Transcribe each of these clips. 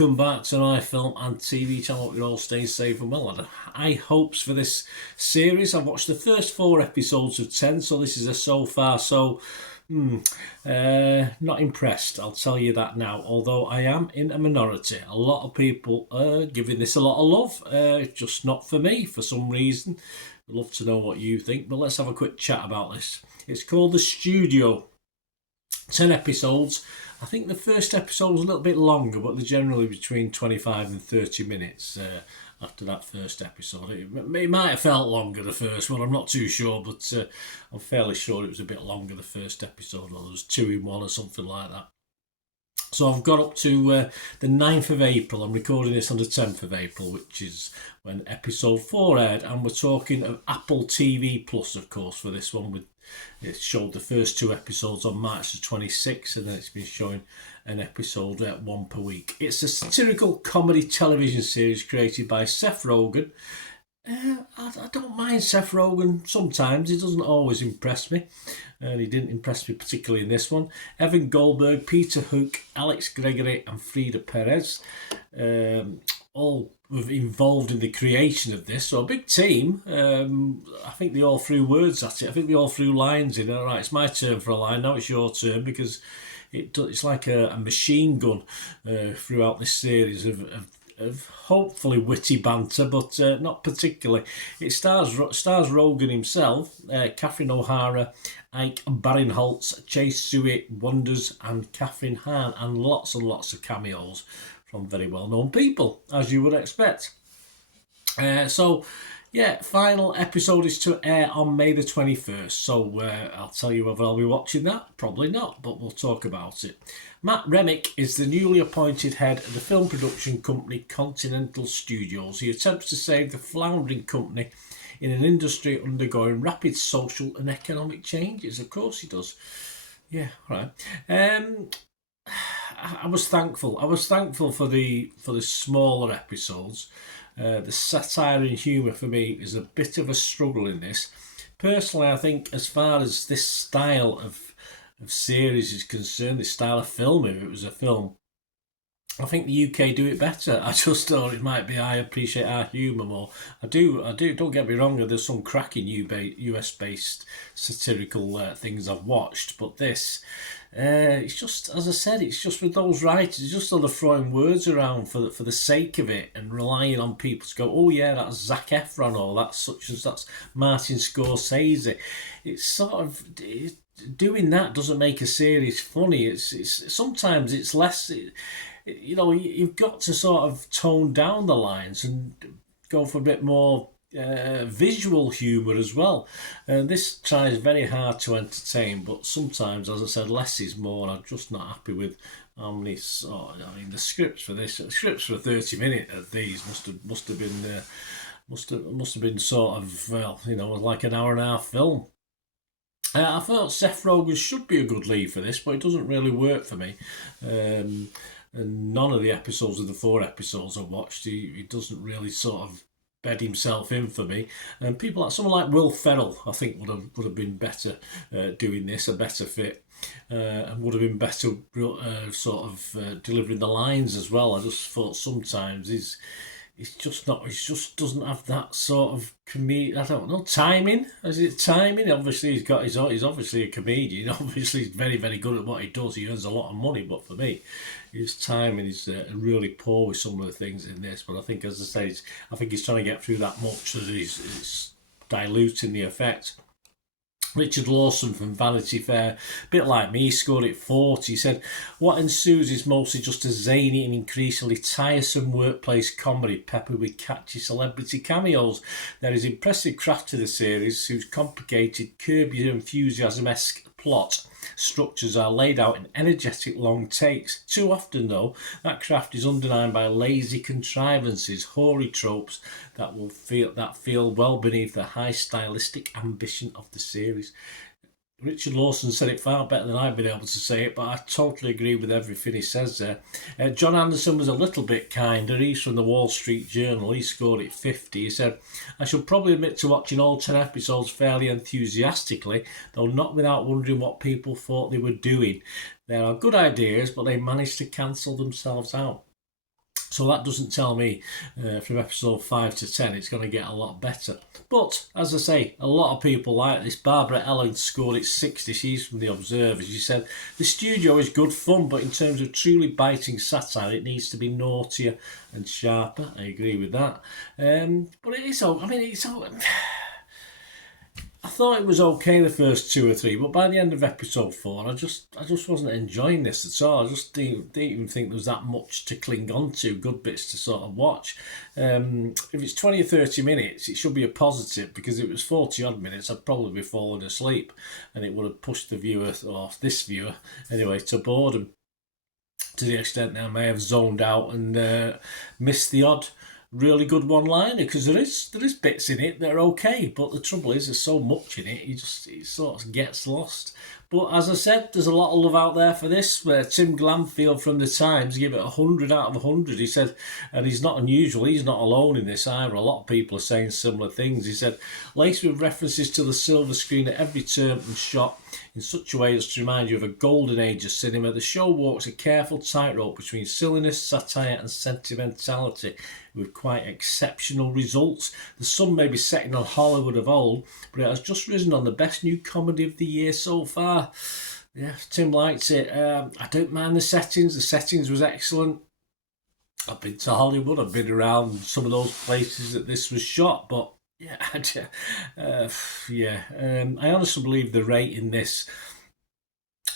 welcome back to my film and TV channel. Hope you're all staying safe and well. I had high hopes for this series. I've watched the first 4 episodes of 10, so this is a so far so not impressed, I'll tell you that now, although I am in a minority. A lot of people are giving this a lot of love, just not for me for some reason. I'd love to know what you think, but let's have a quick chat about this. It's called The Studio. 10 episodes. I think the first episode was a little bit longer, but they're generally between 25 and 30 minutes after that first episode. It might have felt longer, the first one, I'm not too sure, but I'm fairly sure it was a bit longer, the first episode, or there was 2 in 1 or something like that. So I've got up to the 9th of April. I'm recording this on the 10th of April, which is when episode 4 aired, and we're talking of Apple TV Plus, of course, for this one. It showed the first 2 episodes on March the 26th, and then it's been showing an episode 1 per week. It's a satirical comedy television series created by Seth Rogen. I don't mind Seth Rogen sometimes. He doesn't always impress me, and he didn't impress me particularly in this one. Evan Goldberg, Peter Hook, Alex Gregory and Frida Perez, all were involved in the creation of this. So a big team. I think they all threw words at it. I think they all threw lines in. All right, it's my turn for a line. Now it's your turn, because it's like a machine gun throughout this series of hopefully witty banter, but not particularly. It stars Rogen himself, Catherine O'Hara, Ike Barinholtz, Chase Suet, Wonders and Catherine Hahn, and lots of cameos from very well-known people, as you would expect. So, final episode is to air on May the 21st. So I'll tell you whether I'll be watching that. Probably not, but we'll talk about it. Matt Remick is the newly appointed head of the film production company Continental Studios. He attempts to save the floundering company in an industry undergoing rapid social and economic changes. Of course he does. Yeah, right. I was thankful. For the smaller episodes. The satire and humour for me is a bit of a struggle in this. Personally, I think as far as this style of series is concerned, this style of film, if it was a film, I think the UK do it better. I just thought it might be I appreciate our humour more. I do. Don't get me wrong. There's some cracking US-based satirical things I've watched, but this, it's just, as I said, it's just with those writers, it's just sort of throwing words around for the sake of it, and relying on people to go, oh yeah, that's Zac Efron, or that's that's Martin Scorsese. It's sort of doing that doesn't make a series funny. It's sometimes it's less. You've got to sort of tone down the lines and go for a bit more visual humour as well. This tries very hard to entertain, but sometimes, as I said, less is more, and I'm just not happy with how many. The scripts for 30 minutes of these must have been sort of, like an hour and a half film. I thought Seth Rogen should be a good lead for this, but it doesn't really work for me. And none of the episodes of the 4 episodes I watched, he doesn't really sort of bed himself in for me. And people like someone like Will Ferrell, I think would have been better doing this, a better fit, and would have been better delivering the lines as well. I just thought sometimes he's just doesn't have that sort of I don't know, timing. Is it timing? Obviously he's obviously a comedian. Obviously he's very, very good at what he does. He earns a lot of money, but for me, his timing is really poor with some of the things in this. But I think, as I say, I think he's trying to get through that much that he's diluting the effect. Richard Lawson from Vanity Fair, a bit like me, scored it 40. He said, what ensues is mostly just a zany and increasingly tiresome workplace comedy peppered with catchy celebrity cameos. There is impressive craft to the series, whose complicated Curb Your Enthusiasm-esque plot structures are laid out in energetic long takes. Too often, though, that craft is undermined by lazy contrivances, hoary tropes that feel well beneath the high stylistic ambition of the series. Richard Lawson said it far better than I've been able to say it, but I totally agree with everything he says there. John Anderson was a little bit kinder. He's from the Wall Street Journal. He scored it 50. He said, I should probably admit to watching all 10 episodes fairly enthusiastically, though not without wondering what people thought they were doing. There are good ideas, but they managed to cancel themselves out. So that doesn't tell me from episode 5 to 10 it's going to get a lot better. But, as I say, a lot of people like this. Barbara Ellen scored it 60. She's from The Observer. She said, the studio is good fun, but in terms of truly biting satire, it needs to be naughtier and sharper. I agree with that. But it is, I thought it was okay the first 2 or 3, but by the end of episode 4, I just wasn't enjoying this at all. I just didn't even think there was that much to cling on to, good bits to sort of watch. If it's 20 or 30 minutes, it should be a positive, because if it was 40 odd minutes, I'd probably be falling asleep, and it would have pushed the viewer, or this viewer anyway, to boredom, to the extent that I may have zoned out and missed the odd really good one-liner, because there is bits in it that are okay, but the trouble is there's so much in it, it sort of gets lost. But as I said, there's a lot of love out there for this. Tim Glanfield from The Times gave it 100 out of 100. He said, and he's not unusual, he's not alone in this either. A lot of people are saying similar things. He said, laced with references to the silver screen at every turn and shot in such a way as to remind you of a golden age of cinema, the show walks a careful tightrope between silliness, satire and sentimentality, with quite exceptional results. The sun may be setting on Hollywood of old, but it has just risen on the best new comedy of the year so far. Yeah, Tim liked it. I don't mind the settings. The settings was excellent. I've been to Hollywood. I've been around some of those places that this was shot, but yeah, I honestly believe the rating this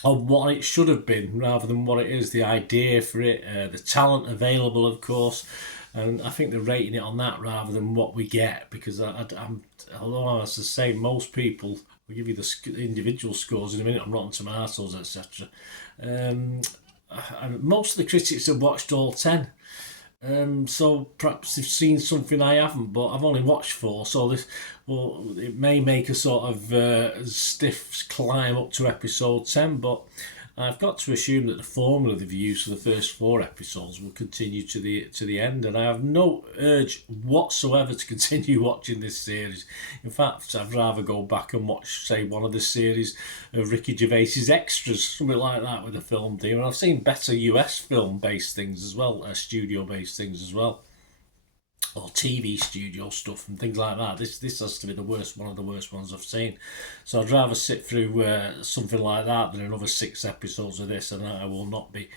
on what it should have been rather than what it is, the idea for it, the talent available, of course. And I think they're rating it on that rather than what we get, because I'm although as I say, most people will give you the individual scores in a minute on Rotten Tomatoes, etc. And most of the critics have watched all 10. So perhaps they've seen something I haven't, but I've only watched 4, so it may make a sort of stiff climb up to episode 10, but I've got to assume that the formula they've used for the first 4 episodes will continue to the end, and I have no urge whatsoever to continue watching this series. In fact, I'd rather go back and watch, say, one of the series of Ricky Gervais's Extras, something like that, with a film team. And I've seen better US film-based things as well, studio-based things as well, or TV studio stuff and things like that. This has to be one of the worst ones I've seen. So I'd rather sit through something like that than another 6 episodes of this, and I will not be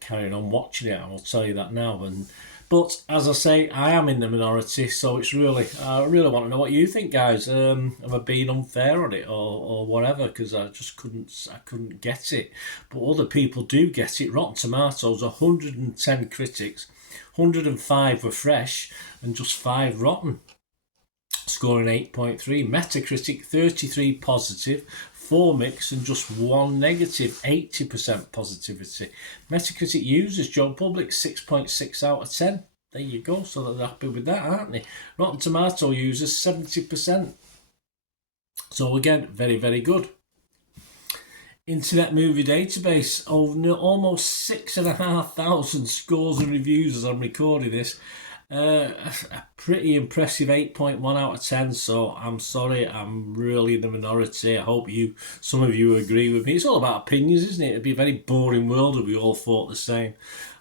carrying on watching it. I will tell you that now. But as I say, I am in the minority, so I really want to know what you think, guys. Am I being unfair on it or whatever? Because I just couldn't get it. But other people do get it. Rotten Tomatoes, 110 critics. 105 were fresh and just 5 rotten, scoring 8.3. Metacritic 33 positive, 4 mixed and just 1 negative, 80% positivity. Metacritic users, Joe Public, 6.6 out of 10. There you go, so they're happy with that, aren't they? Rotten Tomato users, 70%. So again, very, very good. Internet Movie Database, almost 6,500 scores and reviews as I'm recording this. A pretty impressive 8.1 out of 10, so I'm sorry, I'm really in the minority. I hope some of you agree with me. It's all about opinions, isn't it? It'd be a very boring world if we all thought the same.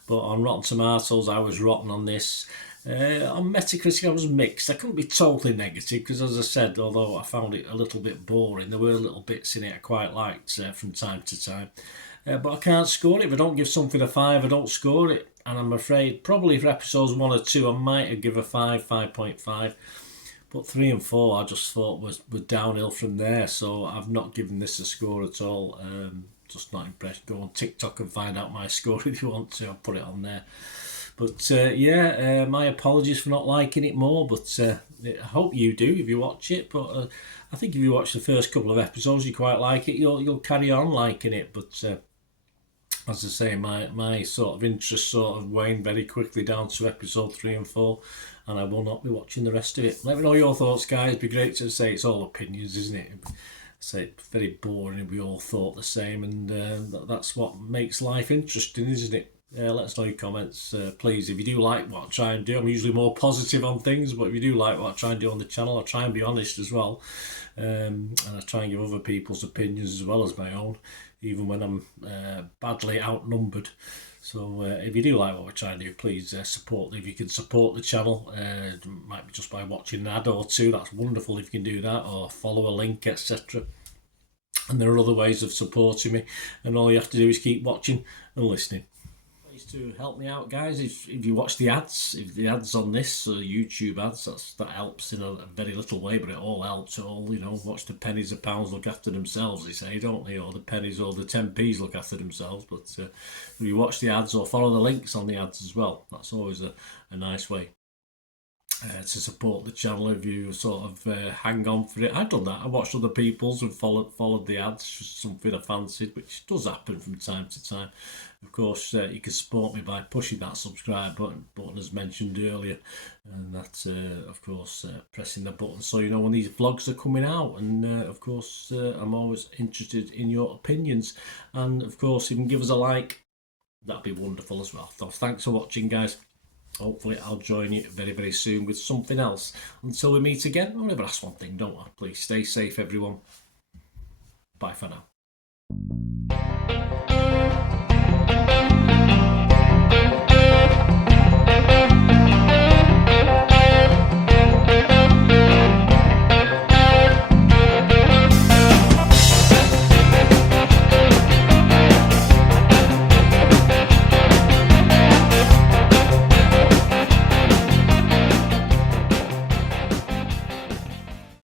But on Rotten Tomatoes, I was rotten on this. On Metacritic, I was mixed. I couldn't be totally negative because, as I said, although I found it a little bit boring, there were little bits in it I quite liked from time to time. But I can't score it. If I don't give something a 5, I don't score it. And I'm afraid probably for episodes 1 or 2, I might have given a 5.5. But 3 and 4, I just thought were downhill from there. So I've not given this a score at all. Just not impressed. Go on TikTok and find out my score if you want to. I'll put it on there. But my apologies for not liking it more, but I hope you do if you watch it. But I think if you watch the first couple of episodes, you quite like it. You'll carry on liking it. But as I say, my sort of interest sort of waned very quickly down to episode 3 and 4, and I will not be watching the rest of it. Let me know your thoughts, guys. It'd be great to say it's all opinions, isn't it? Say it's very boring if we all thought the same, and that's what makes life interesting, isn't it? Let us know your comments, please. If you do like what I try and do, I'm usually more positive on things, but if you do like what I try and do on the channel, I try and be honest as well. And I try and give other people's opinions as well as my own, even when I'm badly outnumbered. So if you do like what we're trying to do, please support. If you can support the channel, might be just by watching an ad or two. That's wonderful if you can do that, or follow a link, etc. And there are other ways of supporting me, and all you have to do is keep watching and listening. Ways to help me out, guys. If you watch the ads, if the ads on this YouTube ads, that helps in a very little way, but it all helps. All, you know, watch the pennies and pounds look after themselves, they say, don't they? Or the pennies or the 10p's look after themselves. But if you watch the ads or follow the links on the ads as well, that's always a nice way to support the channel. If you sort of hang on for it, I've done that. I watched other people's and followed the ads, just something I fancied, which does happen from time to time. Of course, you can support me by pushing that subscribe button as mentioned earlier, and that of course pressing the button so you know when these vlogs are coming out. And of course I'm always interested in your opinions, and of course you can give us a like, that'd be wonderful as well. So thanks for watching, guys. Hopefully I'll join you very, very soon with something else. Until we meet again, I'll never ask one thing, don't I? Please stay safe, everyone. Bye for now.